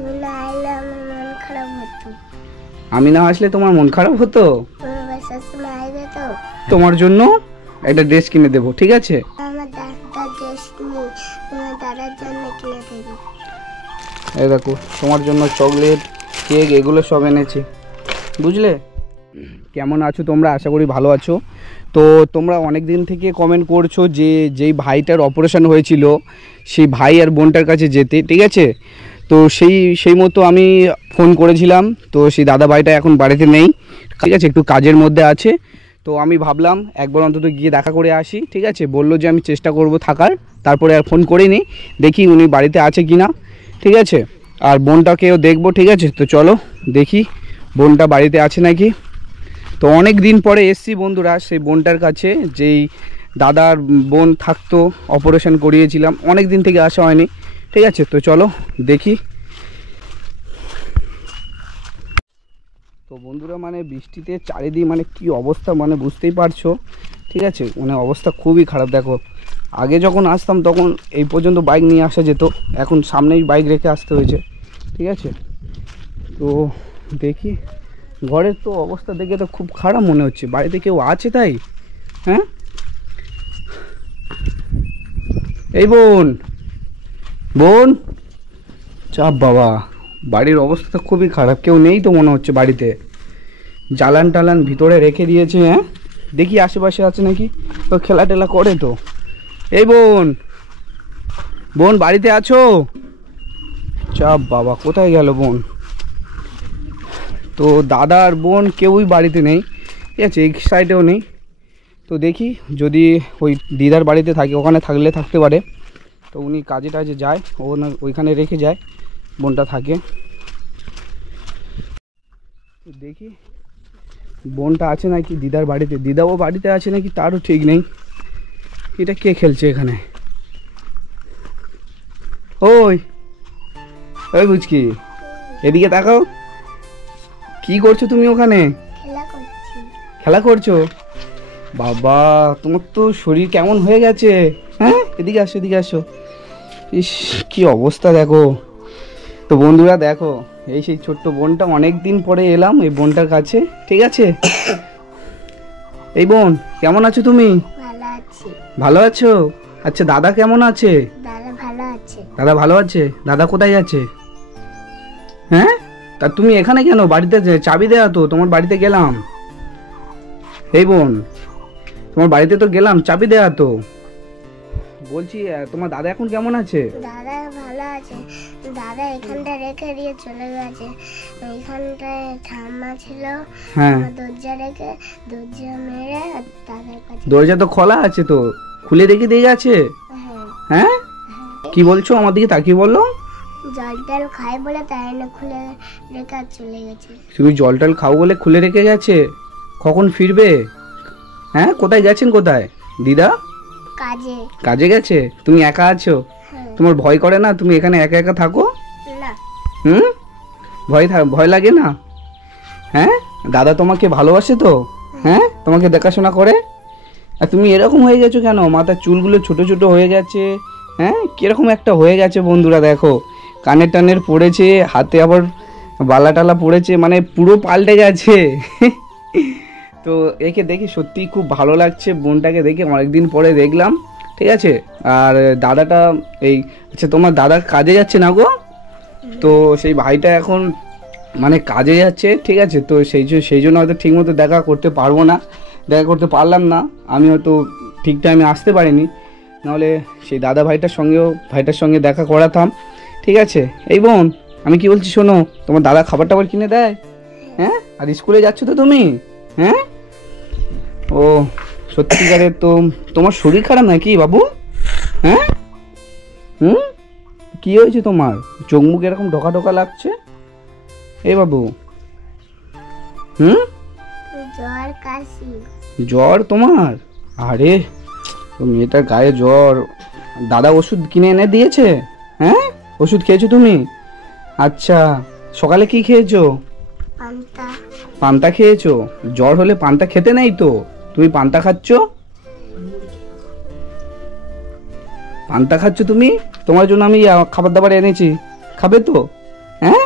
তুমি না আইলে আমার মন খারাপ হতো। আমি না আসলে তোমার মন খারাপ হতো? তুমি বাসার সময় আইবে তো? তোমার জন্য একটা ড্রেস কিনে দেবো, ঠিক আছে? আমার দাদার ড্রেস নেই, তোমার দাদার জন্য কিনে দেবো। এই দেখো তোমার জন্য চকলেট, কেক এগুলো সব এনেছি, বুঝলে? কেমন আছো তোমরা? আশা করি ভালো আছো। তো তোমরা অনেক দিন থেকে কমেন্ট করছো যে যেই ভাইটার অপারেশন হয়েছিল সেই ভাই আর বোনটার কাছে যেতে, ঠিক আছে? তো সেই মতো আমি ফোন করেছিলাম, তো সেই দাদা ভাইটা এখন বাড়িতে নেই, ঠিক আছে? একটু কাজের মধ্যে আছে। তো আমি ভাবলাম একবার অন্তত গিয়ে দেখা করে আসি, ঠিক আছে? বললো যে আমি চেষ্টা করব থাকার, তারপরে আর ফোন করিনি, দেখি উনি বাড়িতে আছে কি না, ঠিক আছে? আর বোনটাকেও দেখবো, ঠিক আছে? তো চলো দেখি বোনটা বাড়িতে আছে নাকি। তো অনেক দিন পরে এসছি বন্ধুরা সেই বোনটার কাছে, যেই দাদার বোন থাকতো, অপারেশন করিয়েছিলাম, অনেক দিন থেকে আসা হয়নি, ঠিক আছে? তো চলো দেখি। তো বন্ধুরা মানে বৃষ্টিতে চারিদিক মানে কি অবস্থা মানে বুঝতেই পারছো, ঠিক আছে? মানে অবস্থা খুবই খারাপ। দেখো আগে যখন আসতাম তখন এই পর্যন্ত বাইক নিয়ে আসা যেত, এখন সামনেই বাইক রেখে আসতে হয়েছে, ঠিক আছে? তো দেখি, ঘরের তো অবস্থা দেখে তো খুব খারাপ মনে হচ্ছে। বাড়িতে কেউ আছে তাই? হ্যাঁ, এই বোন, বোন, চাপ বাবা, বাড়ির অবস্থা তো খুবই খারাপ, কেউ নেই তো মনে হচ্ছে বাড়িতে। জ্বালান টালান ভিতরে রেখে দিয়েছে। হ্যাঁ, দেখি আশেপাশে আছে নাকি, তো খেলা টেলা করে তো। এই বোন, বোন বাড়িতে আছো? চাপ বাবা, কোথায় গেল বোন? তো দাদা আর বোন কেউই বাড়িতে নেই, ঠিক আছে? এই সাইডেও নেই। তো দেখি যদি ওই দিদার বাড়িতে থাকে, ওখানে থাকলে থাকতে পারে। তো উনি কাজে টাজে যায়, ওইখানে রেখে যায়, বোনটা থাকে। তো দেখি বোনটা আছে নাকি দিদার বাড়িতে, দিদাও বাড়িতে আছে নাকি তারও ঠিক নেই। এটা কে খেলছে এখানে? ওই ওই বুঝকি, এদিকে তাকাও। কি করছো তুমি ওখানে? খেলা করছি। খেলা করছো? বাবা তোমার তো শরীর কেমন হয়ে গেছে। হ্যাঁ, এদিকে আসো, এদিকে আসো। ইস কি অবস্থা দেখো। তো বন্ধুরা দেখো, এই সেই ছোট্ট বোনটা, অনেক দিন পরে এলাম এই বোনটার কাছে, ঠিক আছে? এই বোন কেমন আছো তুমি? ভালো আছি। ভালো আছো? আচ্ছা দাদা কেমন আছে? দাদা ভালো আছে। দাদা ভালো আছে? দাদা কোথায় আছে? হ্যাঁ, তা তুমি এখানে কেন? বাড়িতে চাবি দেয়া তো, তোমার বাড়িতে গেলাম। এই বোন, তোমার বাড়িতে তো গেলাম, চাবি দেয়া তো। বলছি তোমার দাদা এখন কেমন আছে? দাদা ভালো আছে। দাদা এখানটা রেখে দিয়ে চলে গেছে। এইখানটায় ঠাম্মা ছিল, হ্যাঁ, আমার দরজা রেখে দরজা মেরে দাদার কাছে। দরজা তো খোলা আছে, তো খুলে রেখে দিয়ে গেছে। হ্যাঁ, হ্যাঁ, কি বলছো? আমার দিকে তাকিয়ে বললো। জল টল খাই বলে তাই না খুলে রেখে চলে গেছে। তুমি জল টল খাও বলে খুলে রেখে গেছে? কখন ফিরবে? হ্যাঁ, কোথায় গেছেন? কোথায় দিদা? কাজে। কাজে গেছে? তুমি একা আছো? হ্যাঁ। তোমার ভয় করে না তুমি এখানে একা একা থাকো? না। হুম, ভয় লাগে না? হ্যাঁ, দাদা তোমাকে ভালোবাসে তো? হ্যাঁ, তোমাকে দেখাশোনা করে। আর তুমি এরকম হয়ে গেছো কেন? মাথার চুলগুলো ছোট ছোট হয়ে গেছে। হ্যাঁ, কিরকম একটা হয়ে গেছে বন্ধুরা দেখো, কানের টানের পড়েছে, হাতে আবার বালা টালা পড়েছে, মানে পুরো পাল্টে গেছে। তো একে দেখে সত্যিই খুব ভালো লাগছে, বোনটাকে দেখে অনেকদিন পরে দেখলাম, ঠিক আছে? আর দাদাটা এই, আচ্ছা তোমার দাদা কাজে যাচ্ছে না গো? তো সেই ভাইটা এখন মানে কাজে যাচ্ছে, ঠিক আছে? তো সেই জন্য হয়তো ঠিকমতো দেখা করতে পারবো না, দেখা করতে পারলাম না, আমি হয়তো ঠিক টাইমে আসতে পারিনি, নাহলে সেই দাদা ভাইটার সঙ্গে দেখা করাতাম, ঠিক আছে? এই বোন, আমি কি বলছি শোনো, তোমার দাদা খাবার টাবার কিনে দেয়? হ্যাঁ, আর স্কুলে যাচ্ছ তো তুমি? হ্যাঁ, ও সত্যিকারের? তো তোমার শরীর খারাপ নাকি বাবু? হ্যাঁ, হুম, কি হয়েছে তোমার? চোখ মুখ এরকম ঢোকা ঢোকা লাগছে। এই বাবু, হুম, জ্বর কাশি। জ্বর তোমার? আরে তো মেয়েটার গায়ে জ্বর, দাদা ওষুধ কিনে এনে দিয়েছে? হ্যাঁ, ওষুধ খেয়েছো তুমি? আচ্ছা, সকালে কি খেয়েছো? পান্তা। পান্তা খেয়েছো? জ্বর হলে পান্তা খেতে নেই তো, তুমি পান্তা খাচ্ছ? পান্তা খাচ্ছ তুমি? তোমার জন্য আমি খাবার দাবার এনেছি, খাবে তো? হ্যাঁ,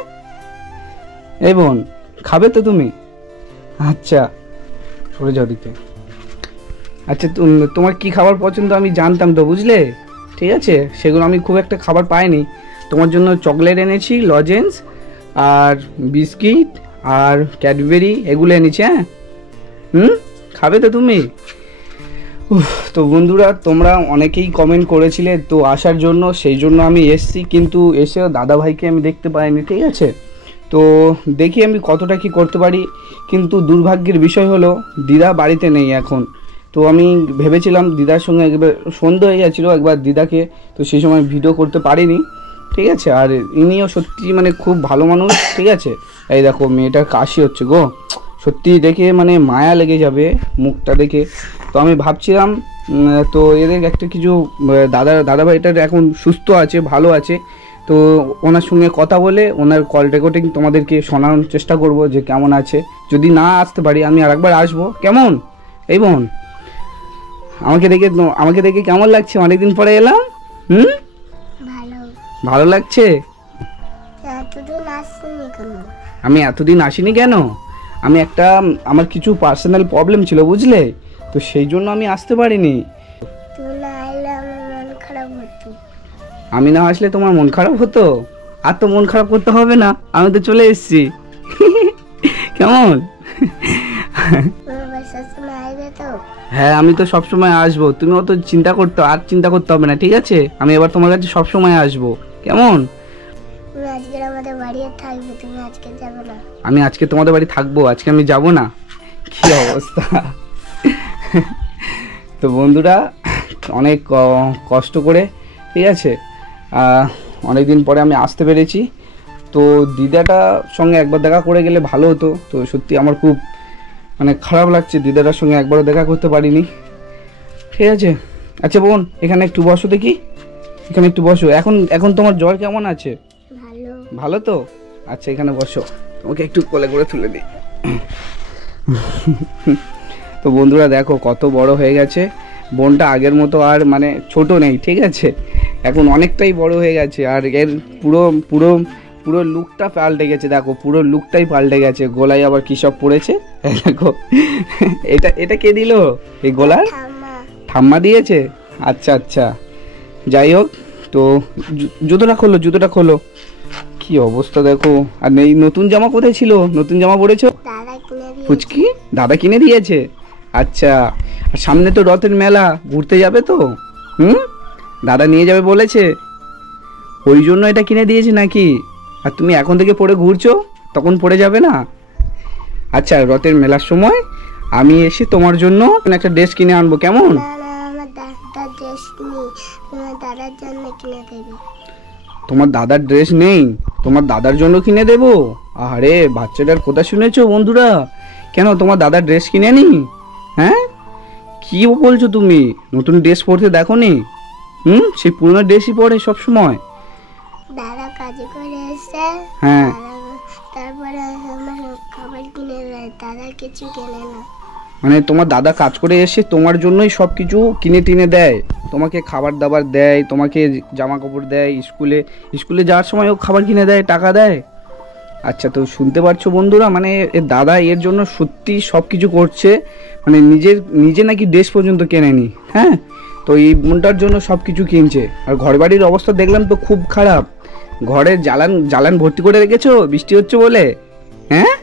এই বোন, খাবে তো তুমি? আচ্ছা সরে যাও দিকে। আচ্ছা তোমার কি খাবার পছন্দ আমি জানতাম তো, বুঝলে? ঠিক আছে, সেগুলো আমি খুব একটা খাবার পাইনি। তোমার জন্য চকলেট এনেছি, লজেন্স আর বিস্কিট আর ক্যাডবেরি এগুলো এনেছি। হ্যাঁ খাবে তো তুমি? তো বন্ধুরা, তোমরা অনেকেই কমেন্ট করেছিলে তো আসার জন্য, সেই জন্য আমি এসছি, কিন্তু এসেও দাদাভাইকে আমি দেখতে পাইনি। ঠিক আছে, তো দেখি আমি কতটা কি করতে পারি। কিন্তু দুর্ভাগ্যের বিষয় হলো দিদা বাড়িতে নেই এখন। তো আমি ভেবেছিলাম দিদার সঙ্গে একবার সন্ধ্যা হয়ে গেছিলো একবার দিদাকে, তো সেই সময় ভিডিও করতে পারিনি। ঠিক আছে, আর ইনিও সত্যি মানে খুব ভালো মানুষ। ঠিক আছে, এই দেখো মেয়েটার কাশি হচ্ছে গো, সত্যি দেখে মানে মায়া লেগে যাবে মুখটা দেখে। তো আমি ভাবছিলাম তো এদের একটা কিছু দাদাভাইটার এখন সুস্থ আছে, ভালো আছে, তো ওনার সঙ্গে কথা বলে ওনার কল রেকর্ডিং তোমাদেরকে শোনানোর চেষ্টা করব যে কেমন আছে। যদি না আসতে পারি আমি আরেকবার আসবো, কেমন? এই বোন, আমাকে দেখে কেমন লাগছে? অনেকদিন পরে এলাম। ভালো লাগছে? আমি এতদিন আসিনি কেন? আমি আমার কিছু পার্সোনাল প্রবলেম ছিল, বুঝলে? তো সেই জন্য আমি আসতে পারিনি। আমি না আসলে তোমার মন খারাপ হতো? আর তো মন খারাপ করতে হবে না, আমি তো চলে এসেছি। কেমন? হ্যাঁ আমি তো সবসময় আসবো, তুমি অত চিন্তা করতে হবে না। ঠিক আছে, আমি এবার তোমার কাছে সবসময় আসবো, কেমন? আমি আজকে তোমাদের বাড়ি থাকবো, আজকে আমি যাব না? কি অবস্থা! তো বন্ধুরা, অনেক কষ্ট করে, ঠিক আছে, অনেকদিন পরে আমি আসতে পেরেছি। তো দিদাটার সঙ্গে একবার দেখা করে গেলে ভালো হতো। তো সত্যি আমার খুব মানে খারাপ লাগছে, দিদাটার সঙ্গে একবারও দেখা করতে পারিনি। ঠিক আছে, আচ্ছা বোন এখানে একটু বসো দেখি, এখানে একটু বসো। এখন তোমার জ্বর কেমন আছে? ভালো তো? আচ্ছা এখানে বসো, তোমাকে একটু কোলে করে তুলে দিই। তো বন্ধুরা দেখো কত বড় হয়ে গেছে বোনটা, আগের মতো আর মানে ছোট নেই। ঠিক আছে, এখন অনেকটাই বড় হয়ে গেছে, আর এর পুরো পুরো পুরো লুকটা পাল্টে গেছে। দেখো পুরো লুকটাই পাল্টে গেছে। গলায় আবার কী সব পড়েছে দেখো। এটা কে দিল এই গলার? ঠাম্মা দিয়েছে। আচ্ছা আচ্ছা, যাই হোক, তো জুতোটা খোলো। কি অবস্থা দেখো। আর এই নতুন জামা কোথায় ছিল? নতুন জামা পরেছো? ফুচকি দাদা কিনে দিয়েছে। আচ্ছা, আর সামনে তো রথের মেলা, ঘুরতে যাবে তো? দাদা নিয়ে যাবে বলেছে, ওই জন্য এটা কিনে দিয়েছে নাকি? আর তুমি এখন থেকে পরে ঘুরছো, তখন পরে যাবে না? আচ্ছা, রথের মেলার সময় আমি এসে তোমার জন্য একটা ড্রেস কিনে আনবো, কেমন? তোমার দাদার ড্রেস নেই, তোমার দাদার জন্য কিনে দেবো? আরে বাচ্চাটার কথা শুনেছো বন্ধুরা? কেন তোমার দাদার ড্রেস কিনে নি? হ্যাঁ কি বলছো তুমি? নতুন ড্রেস পরতে দেখো নি? সেই পুরনো ড্রেসই পরে সব সময়। দাদা কাজ করে এসে, হ্যাঁ, তারপরে আমার খাবার কিনে দেয়, দাদা কিছু কেনে না। মানে তোমার দাদা কাজ করে এসে তোমার জন্যই সব কিছু কিনে টিনে দেয়, তোমাকে খাবার দাবার দেয়, তোমাকে জামা কাপড় দেয়, স্কুলে যাওয়ার সময় ও খাবার কিনে দেয়, টাকা দেয়। আচ্ছা, তো শুনতে পারছো বন্ধুরা, মানে এর দাদা এর জন্য সত্যি সব কিছু করছে, মানে নিজে নাকি ড্রেস পর্যন্ত কেনেনি। হ্যাঁ, তো এই বোনটার জন্য সব কিছু কিনছে। আর ঘর বাড়ির অবস্থা দেখলাম তো খুব খারাপ, ঘরে জ্বালান ভর্তি করে রেখেছো বৃষ্টি হচ্ছে বলে? হ্যাঁ,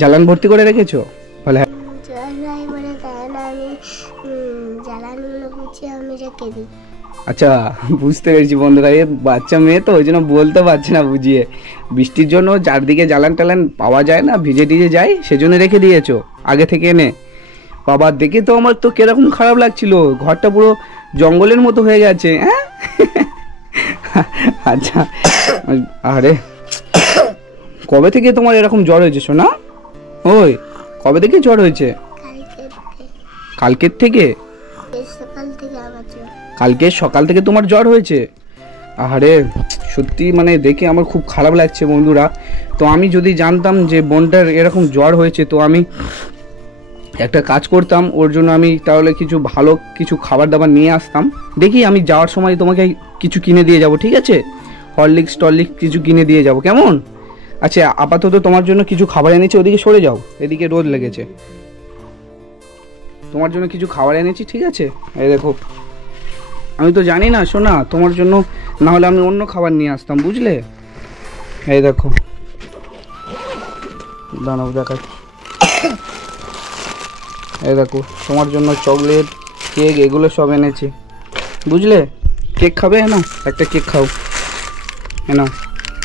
জ্বালান ভর্তি করে রেখেছো বলে? আচ্ছা বুঝতে পেরেছি বন্ধুরা, এ বাচ্চা মেয়ে তো ওই জন্য বলতে পারছে না বুঝিয়ে। বৃষ্টির জন্য চারদিকে জ্বালান টালান পাওয়া যায় না, ভিজে টিজে যায়, সেজন্য রেখে দিয়েছো আগে থেকে এনে। বাবা দেখে তো আমার তো কিরকম খারাপ লাগছিল, ঘরটা পুরো জঙ্গলের মতো হয়ে গেছে। হ্যাঁ আচ্ছা, আরে কবে থেকে তোমার এরকম জ্বর হয়েছে সোনা? ওই কবে থেকে জ্বর হয়েছে? কালকের থেকে? কালকে সকাল থেকে তোমার জ্বর হয়েছে? আরে সত্যি মানে দেখে আমার খুব খারাপ লাগছে বন্ধুরা। তো আমি যদি জানতাম যে বোনটার এরকম জ্বর হয়েছে, তো আমি একটা কাজ করতাম, ওর জন্য আমি তাহলে ভালো কিছু খাবার দাবার নিয়ে আসতাম। দেখি আমি যাওয়ার সময় তোমাকে কিছু কিনে দিয়ে যাব, ঠিক আছে? হরলিক্স টরলিক্স কিছু কিনে দিয়ে যাব, কেমন? আচ্ছা আপাতত তোমার জন্য কিছু খাবার এনেছি, ওদিকে সরে যাও, এদিকে রোদ লেগেছে। তোমার জন্য কিছু খাবার এনেছি, ঠিক আছে? এই দেখো, আমি তো জানি না শোনা তোমার জন্য, না হলে আমি অন্য খাবার নিয়ে আসতাম, বুঝলে? এই দেখো, দাঁড়াও দেখাচ্ছি। এই দেখো তোমার জন্য চকলেট, কেক, এগুলো সব এনেছি, বুঝলে? কেক খাবে না? একটা কেক খাও, না?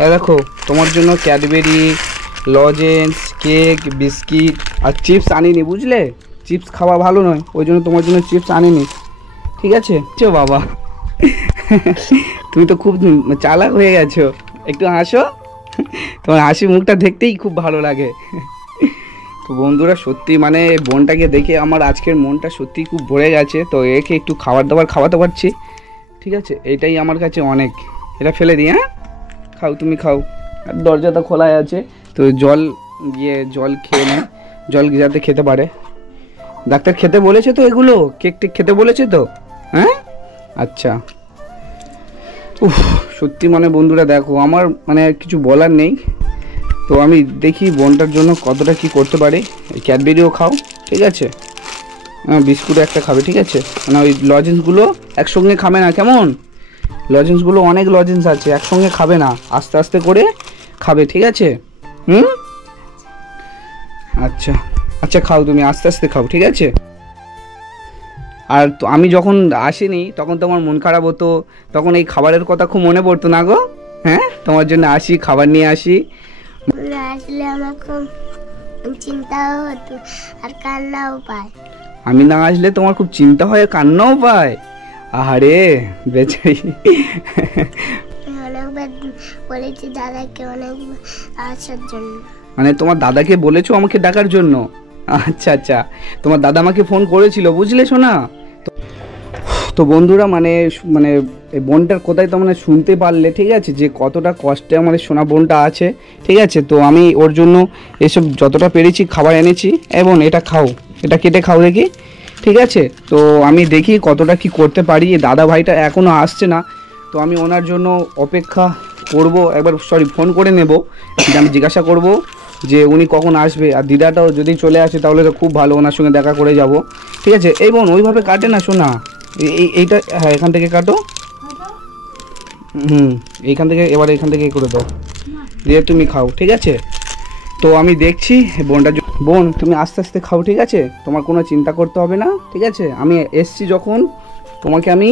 এই দেখো তোমার জন্য ক্যাডবেরি, লজেন্স, কেক, বিস্কিট আর চিপস আনিনি, বুঝলে? চিপস খাওয়া ভালো নয়, ওই জন্য তোমার জন্য চিপস আনিনি, ঠিক আছে? চো বাবা, তুমি তো খুব চালাক হয়ে গেছো, একটু হাসো, তোমার হাসি মুখটা দেখতেই খুব ভালো লাগে। তো বন্ধুরা সত্যি মানে বোনটাকে দেখে আমার আজকের মনটা সত্যিই খুব ভরে গেছে। তো একে একটু খাবার দাবার খাওয়াতে পারছি, ঠিক আছে? এটাই আমার কাছে অনেক। এটা ফেলে দিই, হ্যাঁ? খাও, তুমি খাও। আর দরজাটা খোলাই আছে, তো জল খেয়ে নে, জল যাতে খেতে পারে। ডাক্তার খেতে বলেছে তো এগুলো, কেক টেক খেতে বলেছে তো? হ্যাঁ, আচ্ছা। উফ, সত্যি মানে বন্ধুরা দেখো আমার মানে কিছু বলার নেই। তো আমি দেখি বোনটার জন্য কতটা কি করতে পারি। ক্যাডবেরিও খাও, ঠিক আছে? বিস্কুট একটা খাবে, ঠিক আছে? মানে ওই লজেন্সগুলো একসঙ্গে খাবে না, কেমন? লজেন্সগুলো অনেক লজেন্স আছে, একসঙ্গে খাবে না, আস্তে আস্তে করে খাবে, ঠিক আছে? আচ্ছা আচ্ছা, খাও তুমি, আস্তে আস্তে খাও, ঠিক আছে? আর তো আমি যখন আসিনি তখন তোমার মন খারাপ হতো, তখন এই খাবারের কথা খুব মনে পড়তো না গো? হ্যাঁ, তোমার জন্য আসি, খাবার নিয়ে আসি। না আসলে আমার খুব চিন্তাও হতো আর কান্নাও পায়। আমি না আসলে তোমার খুব চিন্তা হয়, কান্নাও পায়? আহারে বেচারি। অনেকবার বলেছি দাদাকে, অনেকবার আসার জন্য। মানে তোমার দাদাকে বলেছো আমাকে ডাকার জন্য? আচ্ছা আচ্ছা, তোমার দাদা আমাকে ফোন করেছিল, বুঝলে শোনা? তো বন্ধুরা মানে মানে এই বোনটার কোথায় তো মানে শুনতে পারলে, ঠিক আছে, যে কতটা কষ্টে আমাদের সোনা বোনটা আছে, ঠিক আছে? তো আমি ওর জন্য এসব যতটা পেরেছি খাবার এনেছি, এবং এটা খাও, এটা কেটে খাও দেখি, ঠিক আছে? তো আমি দেখি কতটা কি করতে পারি। দাদা ভাইটা এখনও আসছে না, তো আমি ওনার জন্য অপেক্ষা করব, একবার ফোন করে নেব, আমি জিজ্ঞাসা করব যে উনি কখন আসবে। আর দিদাটাও যদি চলে আসে তাহলে তো খুব ভালো, ওনার সঙ্গে দেখা করে যাব, ঠিক আছে? এই বোন ওইভাবে কাটে না শোনা, এইটা হ্যাঁ এখান থেকে কাটো, এইখান থেকে, এবার এখান থেকে করে দাও, দিয়ে তুমি খাও, ঠিক আছে? তো আমি দেখছি বোনটা। বোন তুমি আস্তে আস্তে খাও, ঠিক আছে? তোমার কোনো চিন্তা করতে হবে না, ঠিক আছে? আমি এসছি যখন, তোমাকে আমি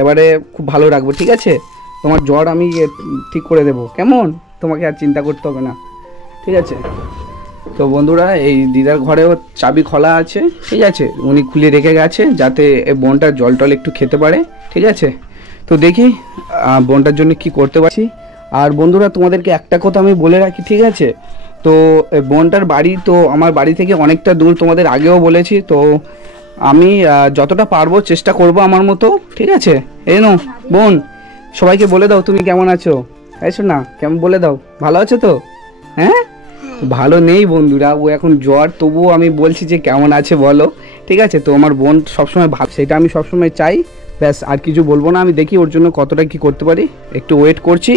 এবারে খুব ভালো রাখবো, ঠিক আছে? তোমার জ্বর আমি ঠিক করে দেবো, কেমন? তোমাকে আর চিন্তা করতে হবে না, ঠিক আছে? তো বন্ধুরা এই দিদার ঘরেও চাবি খোলা আছে, ঠিক আছে? উনি খুলে রেখে গেছে যাতে এই বোনটা জল টল একটু খেতে পারে, ঠিক আছে? তো দেখি বোনটার জন্য কি করতে পারছি। আর বন্ধুরা তোমাদেরকে একটা কথা আমি বলে রাখি, ঠিক আছে? তো বোনটার বাড়ি তো আমার বাড়ি থেকে অনেকটা দূর, তোমাদের আগেও বলেছি। তো আমি যতটা পারবো চেষ্টা করব আমার মতো, ঠিক আছে? এই নো বোন, সবাইকে বলে দাও তুমি কেমন আছো, এসো না, কেমন বলে দাও, ভালো আছো তো? হ্যাঁ, ভালো নেই বন্ধুরা, ও এখন জ্বর, তবুও আমি বলছি যে কেমন আছে বলো, ঠিক আছে? তো আমার বোন সবসময় ভাব, সেটা আমি সবসময় চাই, ব্যাস, আর কিছু বলবো না। আমি দেখি ওর জন্য কতটা কি করতে পারি, একটু ওয়েট করছি,